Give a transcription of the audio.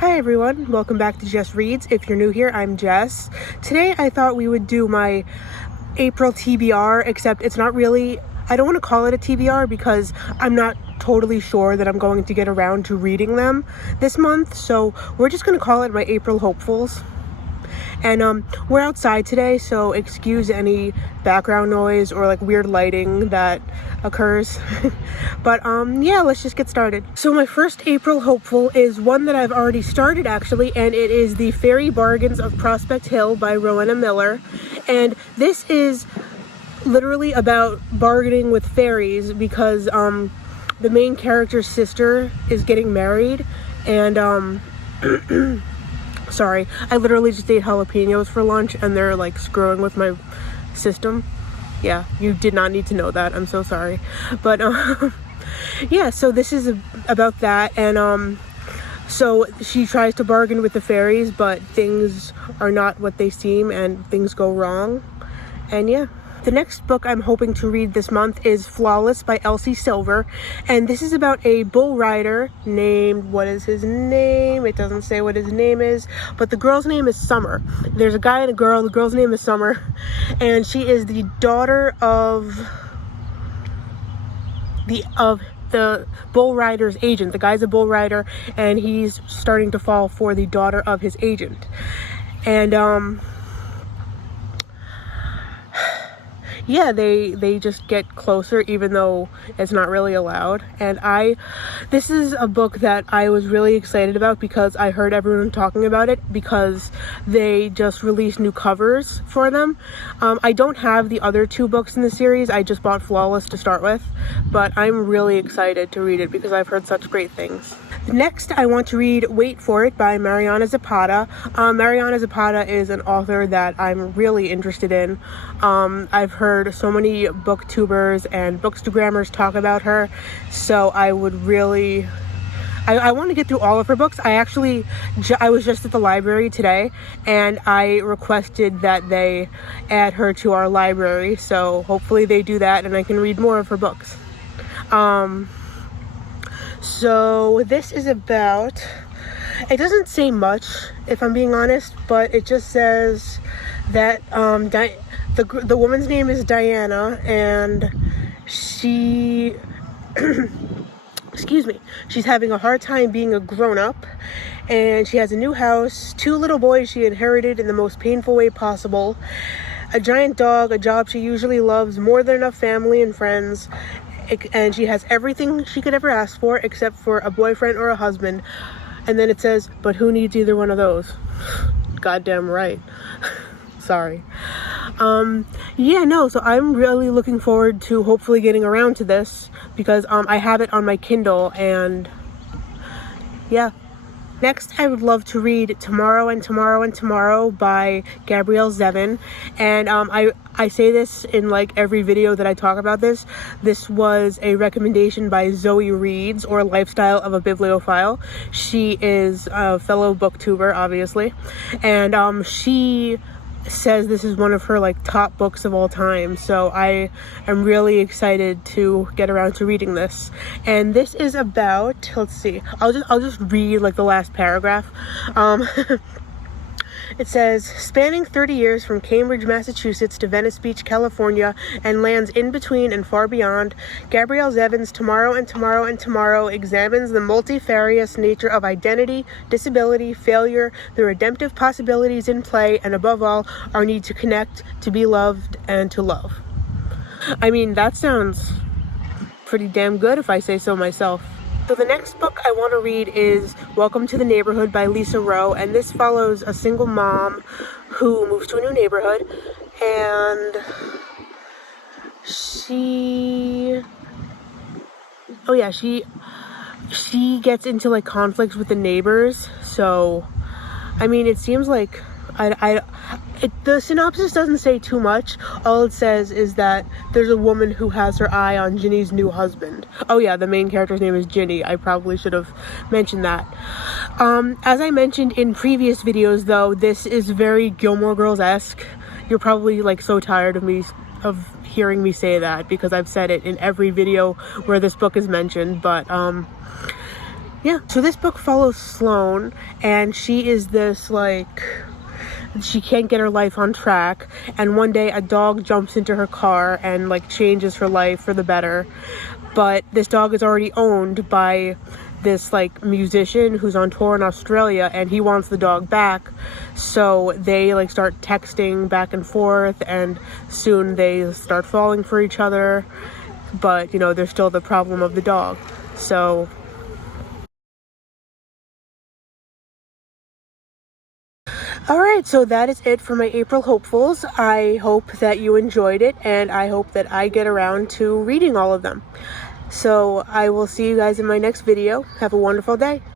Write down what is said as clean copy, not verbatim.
Hi everyone, welcome back to Jess Reads. If you're new here, I'm Jess. Today I thought we would do my April TBR, except it's not really, I don't want to call it a TBR because I'm not totally sure that I'm going to get around to reading them this month, so we're just going to call it my April hopefuls. And we're outside today, so excuse any background noise or like weird lighting that occurs. But yeah, let's just get started. So my first April hopeful is one that I've already started actually, and it is The Fairy Bargains of Prospect Hill by Rowena Miller. And this is literally about bargaining with fairies because the main character's sister is getting married, and sorry, I literally just ate jalapenos for lunch and they're like screwing with my system. Yeah, you did not need to know that. I'm so sorry. But yeah, so this is about that, and so she tries to bargain with the fairies, but things are not what they seem and things go wrong. And yeah. The next book I'm hoping to read this month is Flawless by Elsie Silver, and this is about a bull rider named, what is his name? It doesn't say what his name is, but the girl's name is Summer. There's a guy and a girl, the girl's name is Summer, and she is the daughter of the bull rider's agent. The guy's a bull rider, and he's starting to fall for the daughter of his agent. And yeah, they just get closer even though it's not really allowed. And this is a book that I was really excited about because I heard everyone talking about it because they just released new covers for them. I don't have the other two books in the series. I just bought Flawless to start with, but I'm really excited to read it because I've heard such great things. Next, I want to read Wait For It by Mariana Zapata. Mariana Zapata is an author that I'm really interested in. I've heard so many booktubers and bookstagrammers talk about her, so I would really... I want to get through all of her books. I was just at the library today, and I requested that they add her to our library, so hopefully they do that and I can read more of her books. So this is about, it doesn't say much if I'm being honest, but it just says that the woman's name is Diana, and she excuse me, she's having a hard time being a grown-up, and she has a new house, 2 little boys she inherited in the most painful way possible, a giant dog, a job she usually loves, more than enough family and friends, and she has everything she could ever ask for except for a boyfriend or a husband. And then it says, but who needs either one of those? Goddamn right. Sorry. Yeah, no, so I'm really looking forward to hopefully getting around to this because I have it on my Kindle, and yeah. Next, I would love to read Tomorrow and Tomorrow and Tomorrow by Gabrielle Zevin. And I say this in like every video that I talk about this. This was a recommendation by Zoe Reads, or Lifestyle of a Bibliophile. She is a fellow booktuber, obviously. And she says this is one of her like top books of all time, so I am really excited to get around to reading this. And this is about, let's see, I'll just read like the last paragraph. It says, spanning 30 years from Cambridge, Massachusetts to Venice Beach, California, and lands in between and far beyond, Gabrielle Zevin's Tomorrow and Tomorrow and Tomorrow examines the multifarious nature of identity, disability, failure, the redemptive possibilities in play, and above all, our need to connect, to be loved, and to love. I mean, that sounds pretty damn good if I say so myself. So the next book I want to read is Welcome to the Neighborhood by Lisa Rowe, and this follows a single mom who moves to a new neighborhood, and she gets into like conflicts with the neighbors. So I mean, it seems like the synopsis doesn't say too much. All it says is that there's a woman who has her eye on Ginny's new husband. Oh yeah, the main character's name is Ginny. I probably should have mentioned that. As I mentioned in previous videos though, this is very Gilmore Girls-esque. You're probably like so tired of hearing me say that because I've said it in every video where this book is mentioned, but yeah, so this book follows Sloane, and she is this, like, she can't get her life on track, and one day a dog jumps into her car and, like, changes her life for the better. But this dog is already owned by this, like, musician who's on tour in Australia, and he wants the dog back. So they, like, start texting back and forth, and soon they start falling for each other. But, you know, there's still the problem of the dog. So alright, so that is it for my April hopefuls. I hope that you enjoyed it, and I hope that I get around to reading all of them. So I will see you guys in my next video. Have a wonderful day.